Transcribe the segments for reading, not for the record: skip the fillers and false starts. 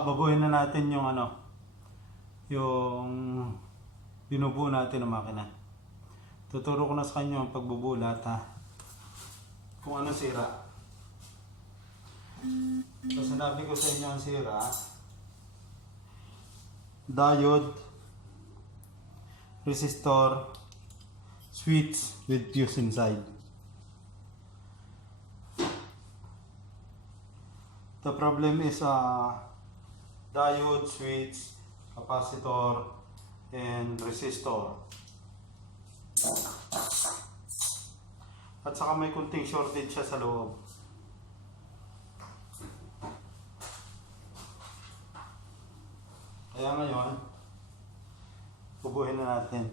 babuhin na natin yung yung binubuo natin ng makina. Tuturo ko na sa kanya ang pagbubuo lahat ha. Kung ano sira. So sinabi ko sa inyo ang sira. Diode, resistor, switch with fuse inside. The problem is diode, switch, capacitor, and resistor. At saka may kunting shortage siya sa loob. Kaya ngayon, bubuhin na natin.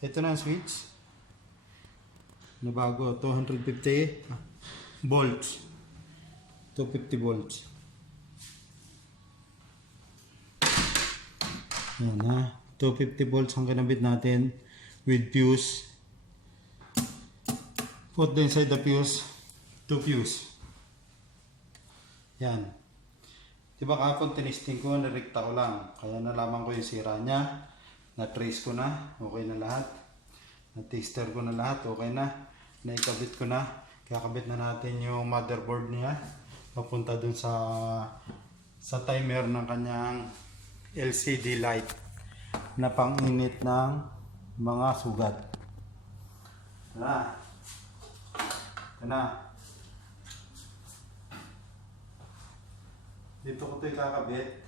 Ito na ang switch. Na bago, 250 volts. 250 volts. Yan na. 250 volts ang kinabit natin with fuse. Put inside the fuse. 2 fuse. Yan. Diba kahapon tinisting ko, narekta ko lang. Kaya nalaman ko yung sira niya. Na-trace ko na. Okay na lahat. Na-tester ko na lahat. Okay na. Naikabit ko na. Kakabit na natin yung motherboard niya. Papunta dun sa timer ng kanyang LCD light na pang-init ng mga sugat. Ito na. Ito na. Dito ko ito ikakabit.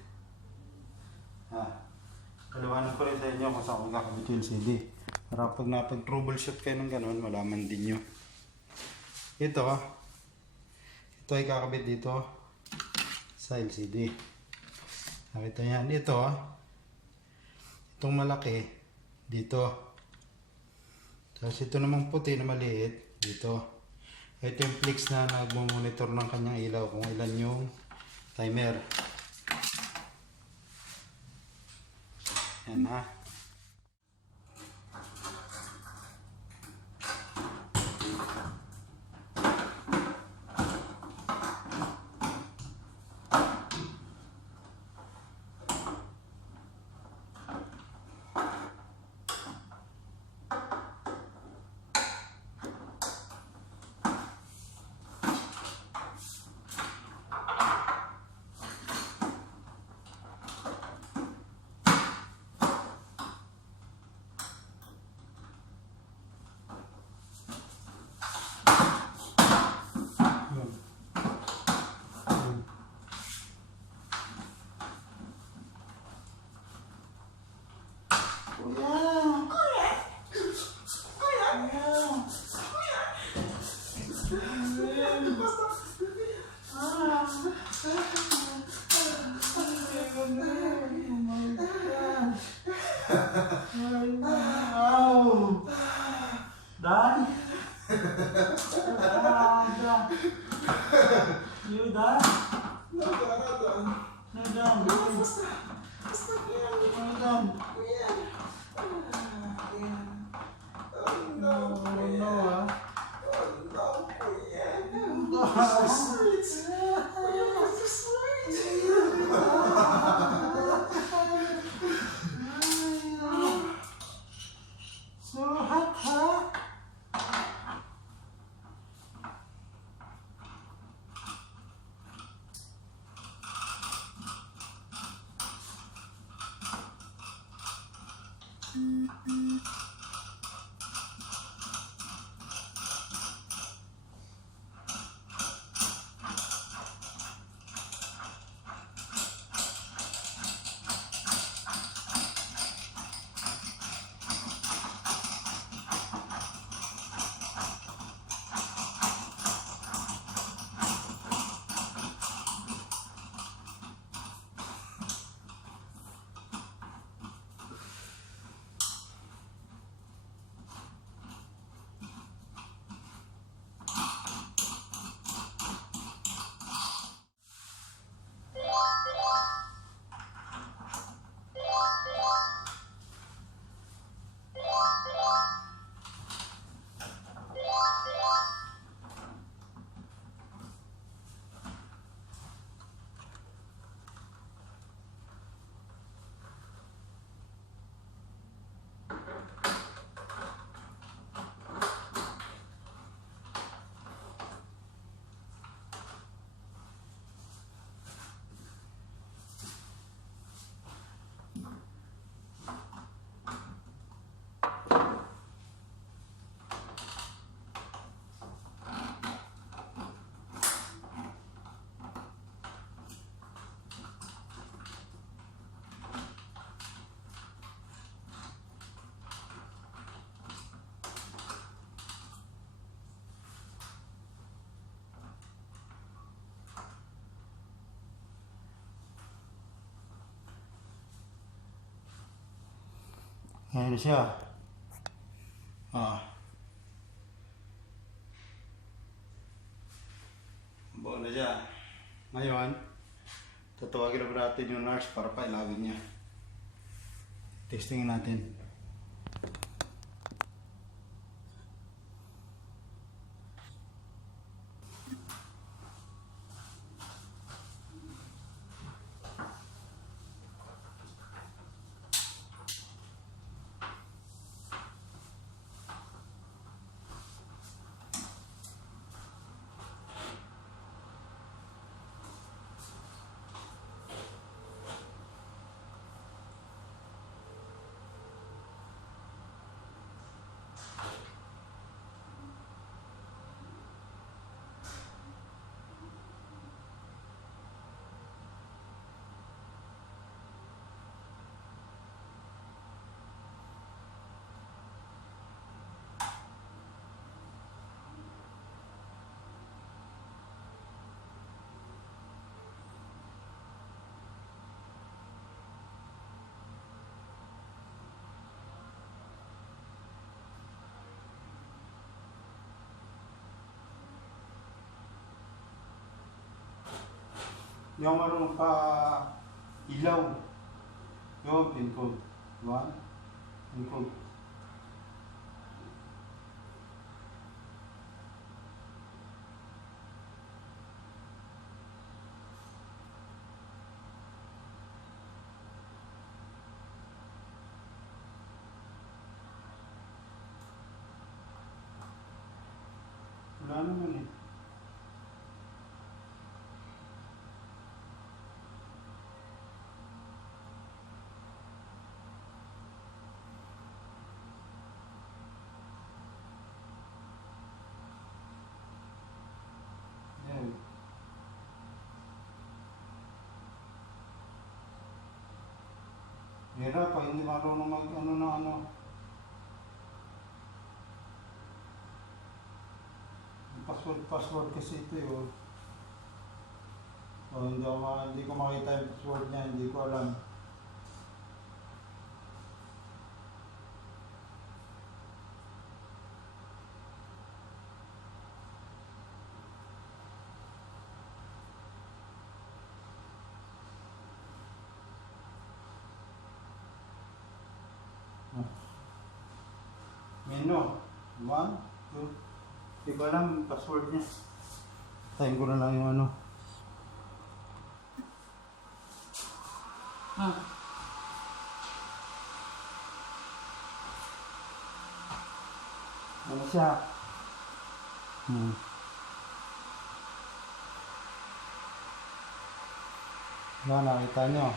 Kaliwanan ko rin sa inyo kung saan ko ikakabit yung LCD. Para pag napag-troubleshoot kayo ng ganun, malaman din nyo. Ito ay kakabit dito sa LCD. Nakita yan. Itong malaki dito. Tapos ito namang puti na maliit dito. Ito yung flex na nagmo-monitor ng kanyang ilaw kung ilan yung timer. Yan ha. Done? You done? No done. No done. Basta yan. No done. Kuya. Kuya. Oh no, No, kuya. no, Oh no, kuya. No. Where's the switch? Kuya, where's the switch? So hot, huh? Ayan na siya. Ah. Buo na siya. Ngayon, tatawagin na natin yung nurse para pailawin niya. Testingin natin. Yung marunong pa ilaw. Yung pin code. 1. Pin code. Wala naman eh. Yan. Hirap pag hindi marunong mag ano na ano. Password kasi ito eh. Oh. Oh, hindi ko makita yung password niya, hindi ko alam. Menu. 1, 2. Hindi ko alam yung password niya. Tayin ko na lang yung ano. Ano siya? Nakita nyo.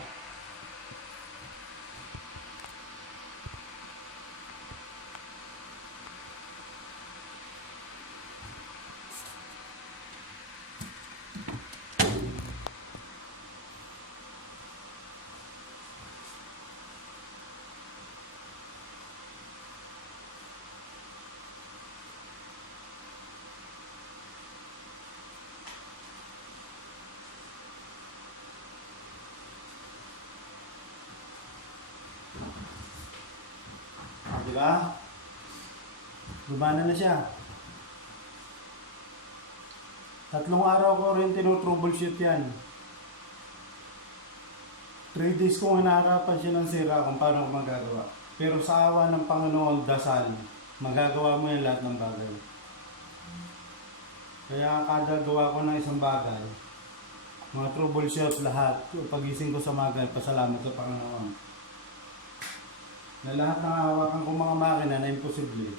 Diba? Gumana na siya. 3 araw ko rin tinutroubleshoot yan. 3 days ko hinaharapan siya ng sira kung paano ko magagawa. Pero sa awa ng Panginoon, dasal, magagawa mo yan lahat ng bagay. Kaya kada gawa ko ng isang bagay, mga troubleshoot lahat, pagising ko sa maga, pasalamat sa Panginoon. Na lahat ng hawakan kong mga makina na imposible,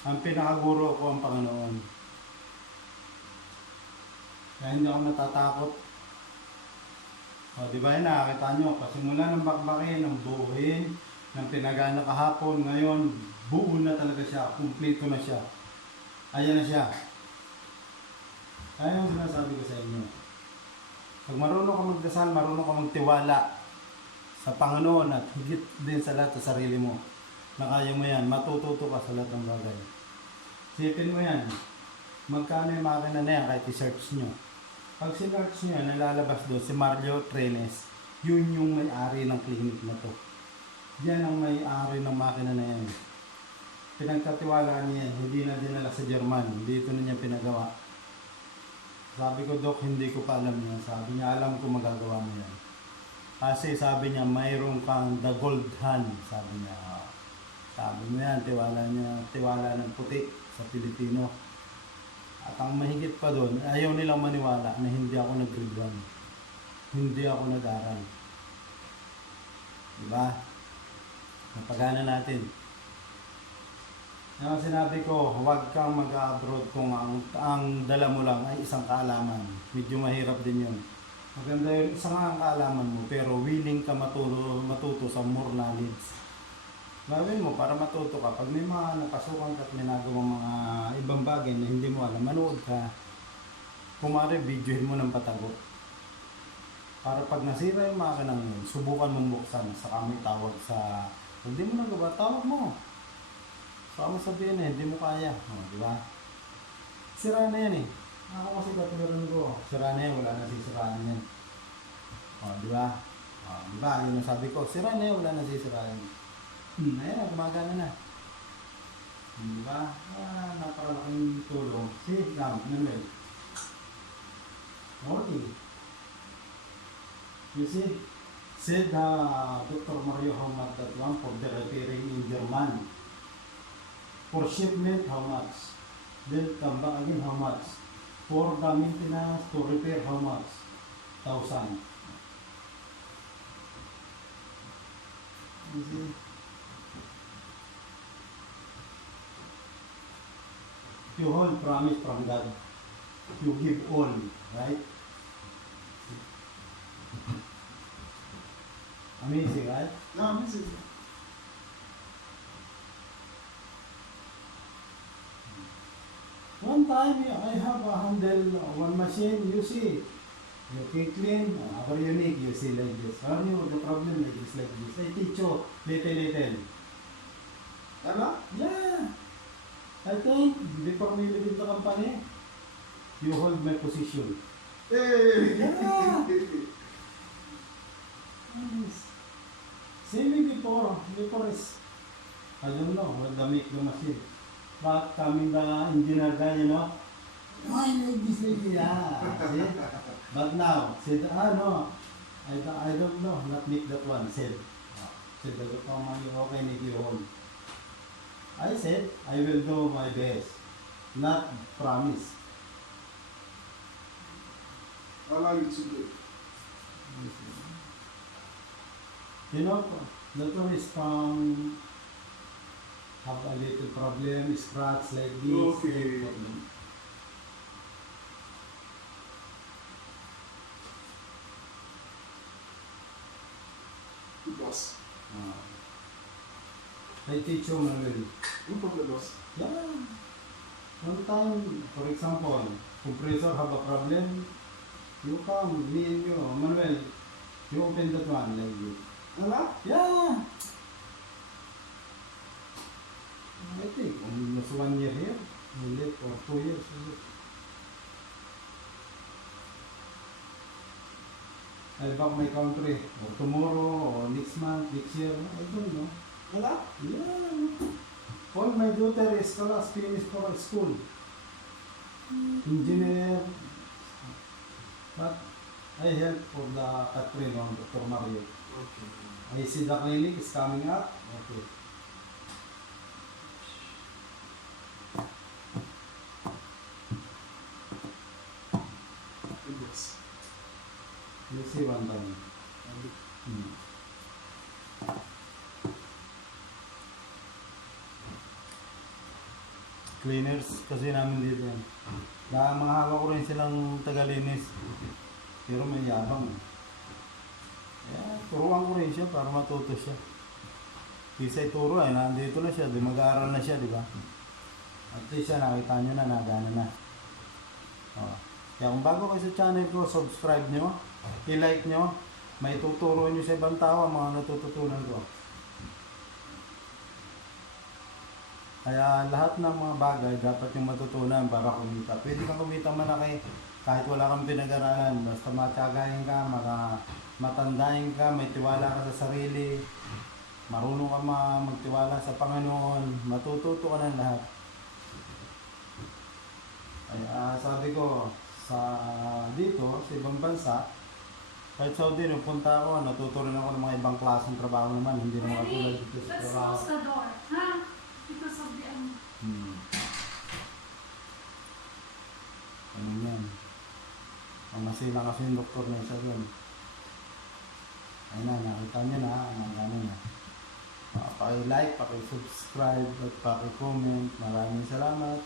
ang pinakaguro ko ang Panginoon. Kaya hindi ako natatakot. O, di ba yun, nakakita nyo, pasimula ng bakbakin, ng buuhin, ng pinagana kahapon, ngayon, buo na talaga siya, kumpleto na siya. Ayan na siya. Ayan ang sinasabi ko sa inyo. Pag marunong ka magdasal, marunong ka magtiwala sa Panginoon at higit din sa lahat sa sarili mo. Na kaya mo yan, matututo ka sa lahat ng bagay. Sipin mo yan, magkano yung makina na yan kahit i-search nyo. Pag sinearch nyo yan, nalalabas doon si Mario Trenes, yun yung may-ari ng clinic na to. Yan ang may-ari ng makina na yan. Pinagkatiwalaan niya yan, hindi na dinala sa German, dito na niya pinagawa. Sabi ko, Dok, hindi ko pa alam yan. Sabi niya, alam ko magagawa mo yan. Kasi sabi niya, mayroon kang the gold hand. Sabi niya, sabi mo yan, tiwala ng puti sa Pilipino. At ang mahigit pa doon, ayaw nilang maniwala na hindi ako nag-grade 1. Hindi ako nag-aral. Diba? Napagana natin. Kaya sinabi ko, huwag kang mag-abroad kung ang dala mo lang ay isang kaalaman. Medyo mahirap din yun. Maganda yun, isang kaalaman mo, pero willing ka matuto sa more knowledge. Gawin mo para matuto ka. Pag may mga napasukan ka at may nagawang mga ibang bagay na hindi mo alam, manood ka. Kung maaari, videohin mo ng patago. Para pag nasira yung makina yun, subukan mong buksan. Saka may tawag sa... Hindi mo nagawa, tawag mo. Saka mo sabihin na, hindi mo kaya. Di ba? Sira na yan eh. Ako kasi katulad ko. Sira na yan, wala na sisiraan yan. Di ba? Di ba? Yun ang sabi ko. Sira na yan, wala na sisiraan yan. Ayan na, gumagana na. Di ba? Napakalaking tulong. Si Dam, Manuel. Okay. You see, said Dr. Mario how much that one for the repairing in German. For shipment, how much? Then come back again, how much? For the maintenance, to repair, how much? 1,000. You see? You hold promise from God. You give all, right? Amazing, right? No, amazing. One time, I have a handle, one machine, you see, you can clean, our unique, you see like this. How you the problem like this, I teach you little. Ano? Yeah. I think, before we leave the company, you hold my position. Hey! Yeah. Nice. Same before is, I don't know, what the make the machine. But coming the engineer guy, you know, why like this, yeah. See? But now, said, no, I don't know, not make that one, said. Said, okay, need you hold. I said, I will do my best, not promise. Allow you to do. You know, that one is from have a little problem, scratch like this. Okay. Good boss. I teach you Manuel. No problem, boss. Yeah. One time, for example, compressor have a problem, you come, me and you, Manuel, you open that one like this. Ano? Yeah. I think almost 1 year here, maybe or 2 years. I'll back my country, or tomorrow, or next month, next year, I don't know. Ano? Yeah. All my daughter is class finished for school. Engineer. But I help for the Catherine on Dr. Mario. Okay. I see the clinic is coming up. Okay. Good boss. You see one time. Cleaners kasi namin dito yan. Kaya mga hawak ko rin silang tagalinis. Pero may yabang. Kaya turuan ko rin siya para matuto siya. Kisa ituro ay nandito na siya, di mag-aaral na siya, di ba? At least siya, nakita nyo na, nagana na. Oh. Kaya kung bago kayo sa channel ko, subscribe nyo, i-like nyo, may tuturo nyo sa ibang tao ang mga natututunan ko. Kaya lahat ng mga bagay dapat yung matutunan para kumita. Pwede kang kumita malaki kahit wala kang pinag-aralan. Basta matyagayin ka, matandahin ka, may tiwala ka sa sarili. Marunong ka magtiwala sa Panginoon, matututo ka ng lahat. Kaya sabi ko, sa dito, sa ibang bansa, kahit Saudi, nung punta ako, natuto rin ako ng mga ibang klaseng trabaho naman, hindi naman katulad dito sa Let's trabaho. close the door, ha? Because of the Ano yan? Ang masila kasi yung doktor na isa doon. Ayun na, nakita nyo na, ano na. Paki-like, paki-subscribe, at paki-comment. Maraming salamat.